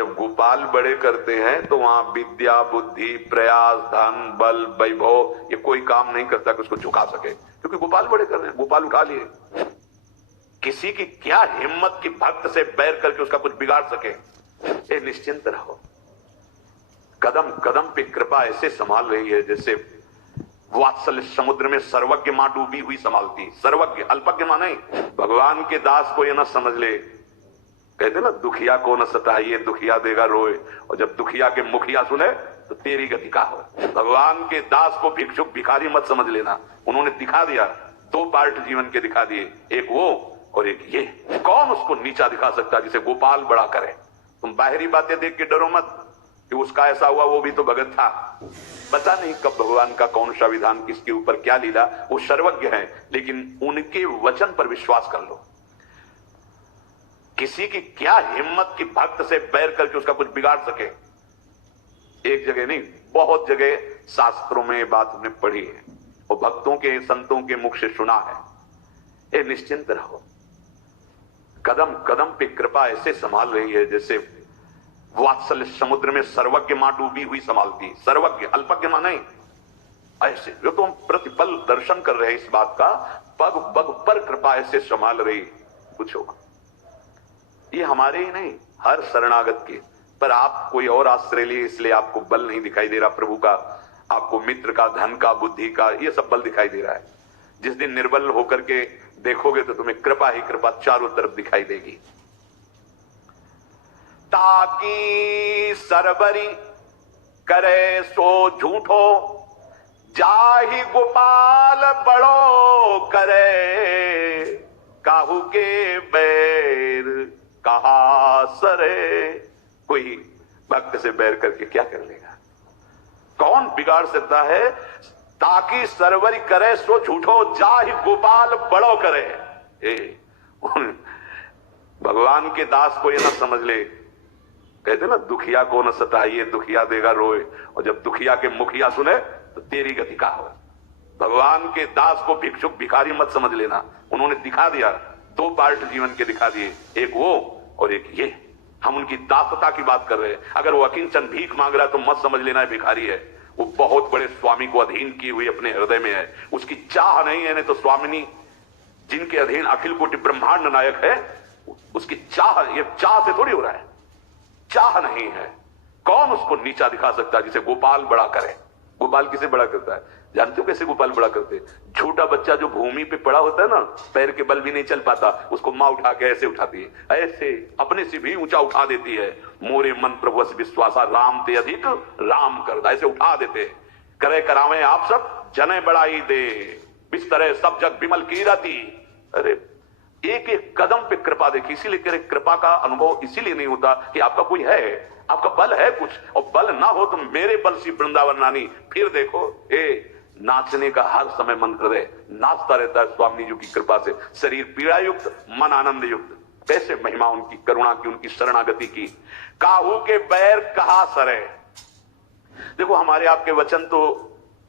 जब गोपाल बड़े करते हैं तो वहां विद्या, बुद्धि, प्रयास, धन, बल, वैभव ये कोई काम नहीं करता कि उसको झुका सके, क्योंकि गोपाल बड़े कर रहे हैं, गोपाल उठा लिए। किसी की क्या हिम्मत की भक्त से बैर करके उसका कुछ बिगाड़ सके। ये निश्चिंत रहो, कदम कदम पे कृपा ऐसे संभाल रही है जैसे वात्सल्य समुद्र में सर्वज्ञ मां डूबी हुई संभालती। सर्वज्ञ, अल्पज्ञ मां नहीं। भगवान के दास को ये ना समझ ले, कहते ना दुखिया को न सताइए दुखिया देगा रोए, और जब दुखिया के मुखिया सुने तो तेरी गति का हो। भगवान के दास को भिक्षुक भिखारी मत समझ लेना। उन्होंने दिखा दिया, दो पार्ट जीवन के दिखा दिए, एक वो और एक ये। कौन उसको नीचा दिखा सकता जिसे गोपाल बड़ा करे। तुम बाहरी बातें देख के डरो मत कि उसका ऐसा हुआ, वो भी तो भगत था। पता नहीं कब भगवान का कौन सा विधान, किसके ऊपर क्या लीला, वो सर्वज्ञ है, लेकिन उनके वचन पर विश्वास कर लो। किसी की क्या हिम्मत की भक्त से बैर करके उसका कुछ बिगाड़ सके। एक जगह नहीं, बहुत जगह शास्त्रों में ये बात हमने पढ़ी है और भक्तों के, संतों के मुख से सुना है। ये निश्चिंत रहो, कदम कदम पे कृपा ऐसे संभाल रही है जैसे वात्सल्य समुद्र में सर्वज्ञ मां डूबी हुई संभालती। सर्वज्ञ, अल्पज्ञ मां नहीं। ऐसे जो तो हम प्रतिपल दर्शन कर रहे हैं इस बात का, पग पग पर कृपा ऐसे संभाल रही। पूछो, ये हमारे ही नहीं, हर शरणागत के। पर आप कोई और आश्रय लिए इसलिए आपको बल नहीं दिखाई दे रहा प्रभु का, आपको मित्र का, धन का, बुद्धि का, ये सब बल दिखाई दे रहा है। जिस दिन निर्बल होकर के देखोगे तो तुम्हें कृपा ही कृपा चारों तरफ दिखाई देगी। ताकि सरबरी करे सो झूठो, जाहि गोपाल बड़ो करे, काहू के बैर कहा सरे। कोई भक्त से बैर करके क्या कर लेगा, कौन बिगाड़ सकता है। ताकि सरवरी करे सो झूठो, जाहि गोपाल बड़ो करे। भगवान के दास को ये ना समझ ले, कहते ना दुखिया को न सताइए दुखिया देगा रोए, और जब दुखिया के मुखिया सुने तो तेरी गति का हो। भगवान के दास को भिक्षुक भिखारी मत समझ लेना। उन्होंने दिखा दिया, दो पार्ट जीवन के दिखा दिए, एक वो और एक ये। हम उनकी दासता की बात कर रहे हैं। अगर वो अकिंचन भीख मांग रहा है तो मत समझ लेना है भिखारी है। वो बहुत बड़े स्वामी को अधीन की हुई अपने हृदय में है, उसकी चाह नहीं है। नहीं तो स्वामिनी जिनके अधीन अखिल कोटि ब्रह्मांड नायक है, उसकी चाह, ये चाह से थोड़ी हो रहा है, चाह नहीं है। कौन उसको नीचा दिखा सकता है जिसे गोपाल बड़ा करे। गोपाल किसे बड़ा करता है जानते हो कैसे गोपाल बड़ा करते? छोटा बच्चा जो भूमि पे पड़ा होता है ना, पैर के बल भी नहीं चल पाता, उसको मां उठा के ऐसे उठाती है, ऐसे अपने से भी ऊंचा उठा देती है। मोरे मन प्रभु विश्वासा, राम ते अधिक राम कर, ऐसे उठा देते। करे करावे आप सब जने बढ़ाई दे, बिस्तरे सब जग विमल की रहती। अरे एक एक कदम पे कृपा देखी। इसीलिए कृपा का अनुभव इसीलिए नहीं होता कि आपका कोई है, आपका बल है कुछ, और बल ना हो तो मेरे बल सी वृंदावन नानी। फिर देखो, नाचने का हर समय मन हृदय नाचता रहता है स्वामी जी की कृपा से। शरीर पीड़ा युक्त, मन आनंद युक्त। कैसे महिमा उनकी, करुणा की, उनकी शरणागति की। काहू के बैर कहा सरे। देखो हमारे आपके वचन तो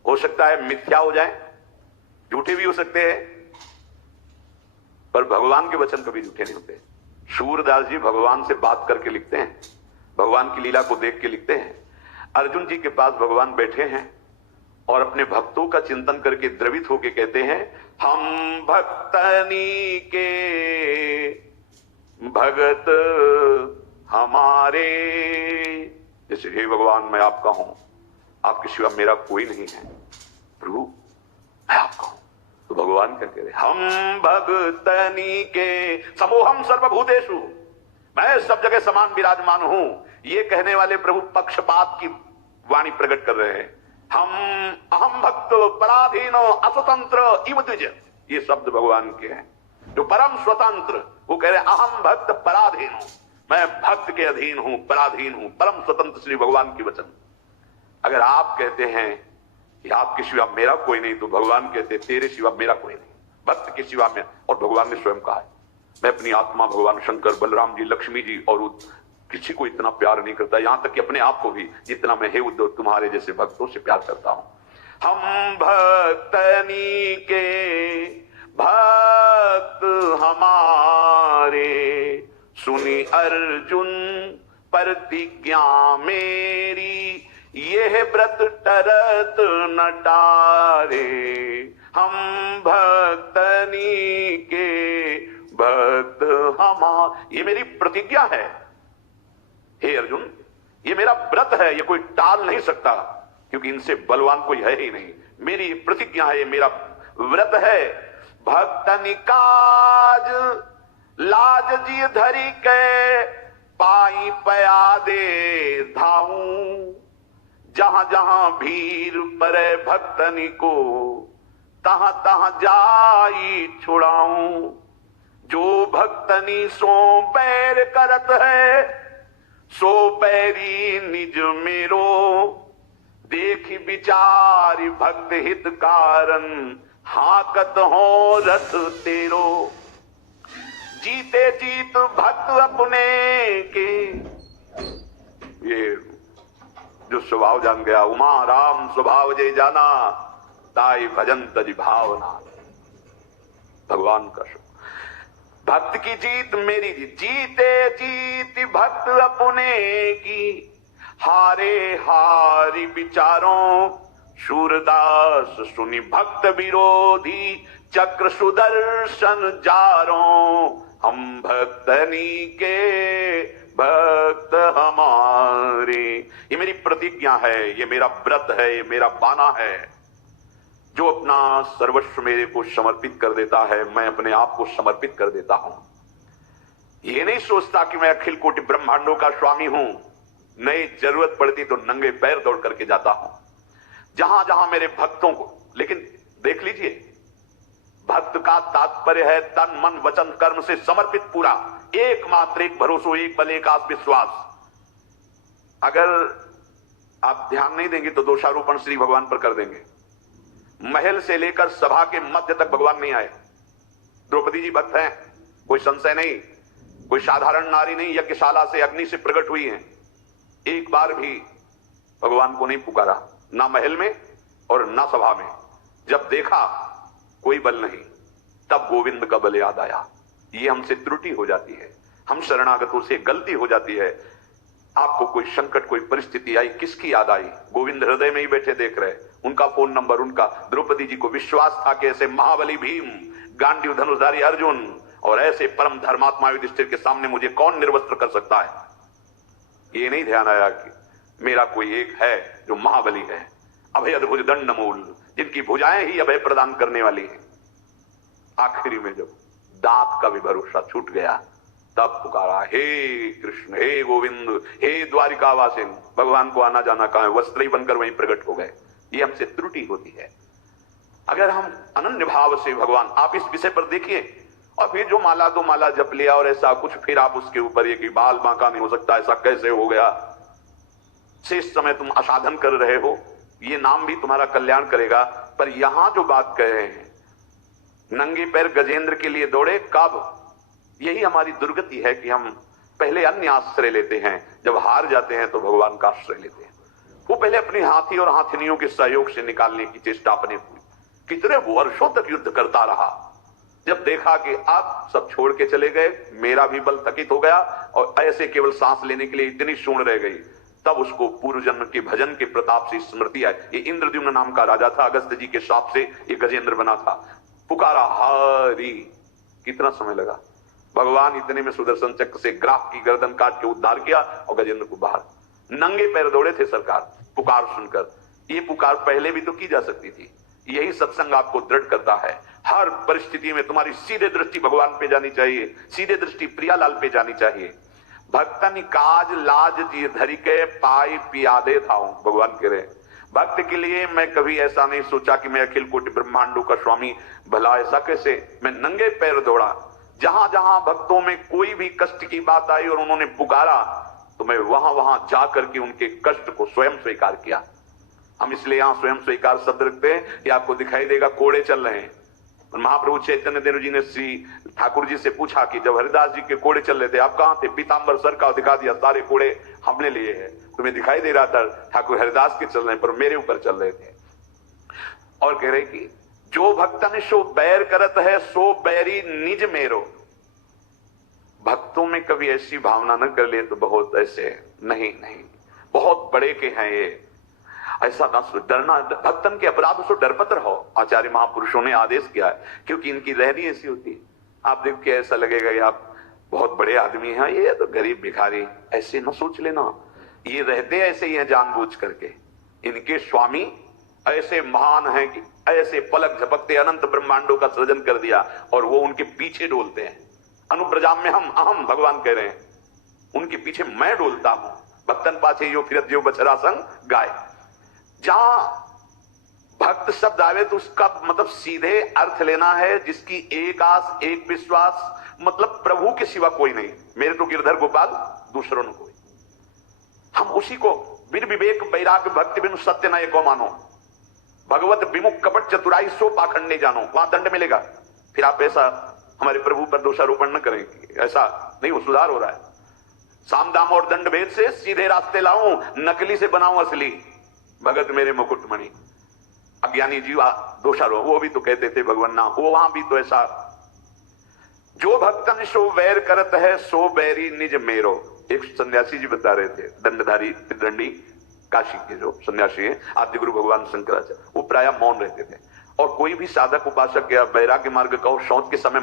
हो सकता है मिथ्या हो जाए, झूठे भी हो सकते हैं, पर भगवान के वचन कभी झूठे नहीं होते। सूरदास जी भगवान से बात करके लिखते हैं, भगवान की लीला को देख के लिखते हैं। अर्जुन जी के पास भगवान बैठे हैं और अपने भक्तों का चिंतन करके द्रवित होकर कहते हैं, हम भक्तनी के भगत हमारे। जैसे हे भगवान मैं आपका हूं, आपके सिवा मेरा कोई नहीं है। प्रभु मैं आपका हूं। तो भगवान क्या कह रहे, हम भक्तनी के समूहम सर्वभूतेषु, मैं सब जगह समान विराजमान हूं। ये कहने वाले प्रभु पक्षपात की वाणी प्रकट कर रहे हैं। हम अहम भक्त पराधीन अस्वतंत्र इव द्विज, ये शब्द भगवान के हैं। जो परम स्वतंत्र, वो कह रहे हैं अहम भक्त पराधीन हूं, मैं भक्त के अधीन हूं, पराधीन हूं, परम स्वतंत्र श्री भगवान की वचन। अगर आप कहते हैं कि आपके सिवा मेरा कोई नहीं, तो भगवान कहते तेरे सिवा मेरा कोई नहीं, भक्त के सिवा में। और भगवान ने स्वयं कहा है, मैं अपनी आत्मा भगवान शंकर, बलराम जी, लक्ष्मी जी और किसी को इतना प्यार नहीं करता, यहां तक कि अपने आप को भी, जितना मैं हे उद्धव तुम्हारे जैसे भक्तों से प्यार करता हूं। हम भक्तनी के भक्त हमारे, सुनी अर्जुन प्रतिज्ञा मेरी यह व्रत टरत न टारे, हम भक्तनी के भक्त हमार। ये मेरी प्रतिज्ञा है हे अर्जुन, ये मेरा व्रत है, ये कोई टाल नहीं सकता, क्योंकि इनसे बलवान कोई है ही नहीं। मेरी प्रतिज्ञा है, ये मेरा व्रत है। भक्तनि काज लाज जी धरी के, पाई पया दे धाऊं, जहां जहां भीड़ परे भक्तनि को, तहां तहां जाई छुड़ाऊं। जो भक्तनि सो बैर करत है, सो बैरी निज मेरो, देखी विचार भक्त हित कारण, हाकत हो रथ तेरो। जीते जीत भक्त अपने के, ये जो स्वभाव जान गया, उमा राम स्वभाव जे जाना, ताई भजन तज भावना। भगवान का भक्त की जीत मेरी जीत, जीते जीत भक्त अपने की, हारे हारी विचारों शूरदास सुनी भक्त विरोधी, चक्र सुदर्शन जारों, हम भक्तनी के भक्त हमारे। ये मेरी प्रतिज्ञा है, ये मेरा व्रत है, ये मेरा बाना है। जो अपना सर्वस्व मेरे को समर्पित कर देता है, मैं अपने आप को समर्पित कर देता हूं। ये नहीं सोचता कि मैं अखिल कोटि ब्रह्मांडों का स्वामी हूं, नहीं, जरूरत पड़ती तो नंगे पैर दौड़ करके जाता हूं जहां जहां मेरे भक्तों को। लेकिन देख लीजिए, भक्त का तात्पर्य है तन मन वचन कर्म से समर्पित पूरा, एकमात्र एक भरोसा, एक बल, एक आत्म विश्वास। अगर आप ध्यान नहीं देंगे तो दोषारोपण श्री भगवान पर कर देंगे। महल से लेकर सभा के मध्य तक भगवान नहीं आए। द्रौपदी जी भक्त हैं, कोई संशय नहीं, कोई साधारण नारी नहीं, यज्ञशाला से अग्नि से प्रकट हुई हैं। एक बार भी भगवान को नहीं पुकारा, ना महल में और ना सभा में। जब देखा कोई बल नहीं, तब गोविंद का बल याद आया। ये हमसे त्रुटि हो जाती है, हम शरणागतों से गलती हो जाती है। आपको कोई संकट, कोई परिस्थिति आई, किसकी याद आई? गोविंद हृदय में ही बैठे देख रहे, उनका फोन नंबर, उनका। द्रौपदी जी को विश्वास था कि ऐसे महाबली भीम, गांडीव धनुषधारी अर्जुन और ऐसे परम धर्मात्मा युधिष्ठिर के सामने मुझे कौन निर्वस्त्र कर सकता है। ये नहीं ध्यान आया कि मेरा कोई एक है जो महाबली है, अभय अद्भुत दंडमूल, जिनकी भुजाएं ही अभय प्रदान करने वाली हैं। आखिरी में जब दांत का भी भरोसा छूट गया, तब पुकारा, हे कृष्ण, हे गोविंद, हे द्वारिकावासिन। भगवान को आना जाना कहां है, वस्त्र ही बनकर वहीं प्रकट हो गए। ये हमसे त्रुटि होती है। अगर हम अनन्य भाव से भगवान, आप इस विषय पर देखिए, और फिर जो माला दो माला जप लिया और ऐसा कुछ, फिर आप उसके ऊपर ये कि बाल बांका नहीं हो सकता, ऐसा कैसे हो गया, शेष समय तुम असाधन कर रहे हो, ये नाम भी तुम्हारा कल्याण करेगा। पर यहां जो बात कह रहे हैं, नंगे पैर गजेंद्र के लिए दौड़े कब, यही हमारी दुर्गति है कि हम पहले अन्य आश्रय लेते हैं, जब हार जाते हैं तो भगवान का आश्रय लेते हैं। वो पहले अपने हाथी और हाथिनियों के सहयोग से निकालने की चेष्टा अपने हुई, कितने वर्षों तक युद्ध करता रहा। जब देखा कि आप सब छोड़ के चले गए, मेरा भी बल थकित हो गया और ऐसे केवल सांस लेने के लिए इतनी सूंड रह गई, तब उसको पूर्व जन्म के भजन के प्रताप से स्मृति आई। ये इंद्रद्युम्न नाम का राजा था, अगस्त जी के शाप से ये गजेंद्र बना था। पुकारा हरि, कितना समय लगा, भगवान इतने में सुदर्शन चक्र से ग्राह की गर्दन काट के उद्धार किया और गजेंद्र को बाहर। नंगे पैर दौड़े थे सरकार पुकार सुनकर। ये पुकार पहले भी तो की जा सकती थी। यही सत्संग आपको दृढ़ करता है। हर परिस्थिति में तुम्हारी सीधे दृष्टि भगवान पे जानी चाहिए, सीधे दृष्टि प्रियालाल पे जानी चाहिए। भक्तन काज लाज जी धरी के पाई पियादे था, भगवान कह रहे। भक्त के लिए मैं कभी ऐसा नहीं सोचा कि मैं अखिल कोटि ब्रह्मांडों का स्वामी, भला ऐसा कैसे। मैं नंगे पैर दौड़ा, जहां जहां भक्तों में कोई भी कष्ट की बात आई और उन्होंने पुकारा, तो मैं वहां वहां जाकर के उनके कष्ट को स्वयं स्वीकार किया। हम इसलिए यहां स्वयं स्वीकार शब्द रखते हैं कि आपको दिखाई देगा कोड़े चल रहे हैं। और महाप्रभु चैतन्य देव जी ने श्री ठाकुर जी से पूछा कि जब हरिदास जी के कोड़े चल रहे थे, आप कहां थे? पीतांबर सर का दिखा दिया, सारे कोड़े हमने लिए हैं। तुम्हें दिखाई दे रहा था ठाकुर हरिदास के चल रहे, पर मेरे ऊपर चल रहे थे। और कह रहे कि जो भक्तन सो बैर करत है, सो बैरी निज मेरो। भक्तों में कभी ऐसी भावना न कर ले तो बहुत ऐसे नहीं नहीं बहुत बड़े के हैं ये, ऐसा ना डरना, भक्तन के अपराध से डरपत रहो, आचार्य महापुरुषों ने आदेश किया है, क्योंकि इनकी रहनी ऐसी होती है। आप देख के ऐसा लगेगा कि आप बहुत बड़े आदमी हैं, ये तो गरीब भिखारी, ऐसे न सोच लेना। ये रहते ऐसे ही हैं जानबूझ करके, इनके स्वामी ऐसे महान हैं कि ऐसे पलक झपकते अनंत ब्रह्मांडों का सृजन कर दिया और वो उनके पीछे डोलते हैं। अनुप्रजाम में हम अहम, भगवान कह रहे हैं, उनके पीछे मैं डोलता हूं। भक्तन पाछे यो फिरत जो बछड़ा संग गाय। जहां भक्त शब्द आवे तो उसका मतलब सीधे अर्थ लेना है जिसकी एक आस एक विश्वास, मतलब प्रभु के सिवा कोई नहीं, मेरे तो गिरधर गोपाल दूसरों ने कोई। हम उसी को बिन विवेक वैराग्य भक्ति बिनु सत्य न एको मानो, भगवत विमुख कपट चतुराई सो पाखंड नहीं जानो, वहां दंड मिलेगा। फिर आप ऐसा हमारे प्रभु पर दोषारोपण न करें, ऐसा नहीं, वो सुधार हो रहा है। साम दाम और दंड भेद से सीधे रास्ते लाऊं, नकली से बनाऊं असली, भगत मेरे मुकुटमणि। अज्ञानी जीवा दोषारोप, वो भी तो कहते थे भगवान ना, वो वहां भी तो ऐसा, जो भक्तन सो वैर करत है सो बैरी निज मेरो। एक सन्यासी जी बता रहे थे, दंडधारी त्रिदंडी काशी के जो सन्यासी है, आदि गुरु भगवान शंकराचार्य, वो प्रायः मौन रहते थे, और कोई भी साधक उपासक या वैराग्य मार्ग का शौच के समय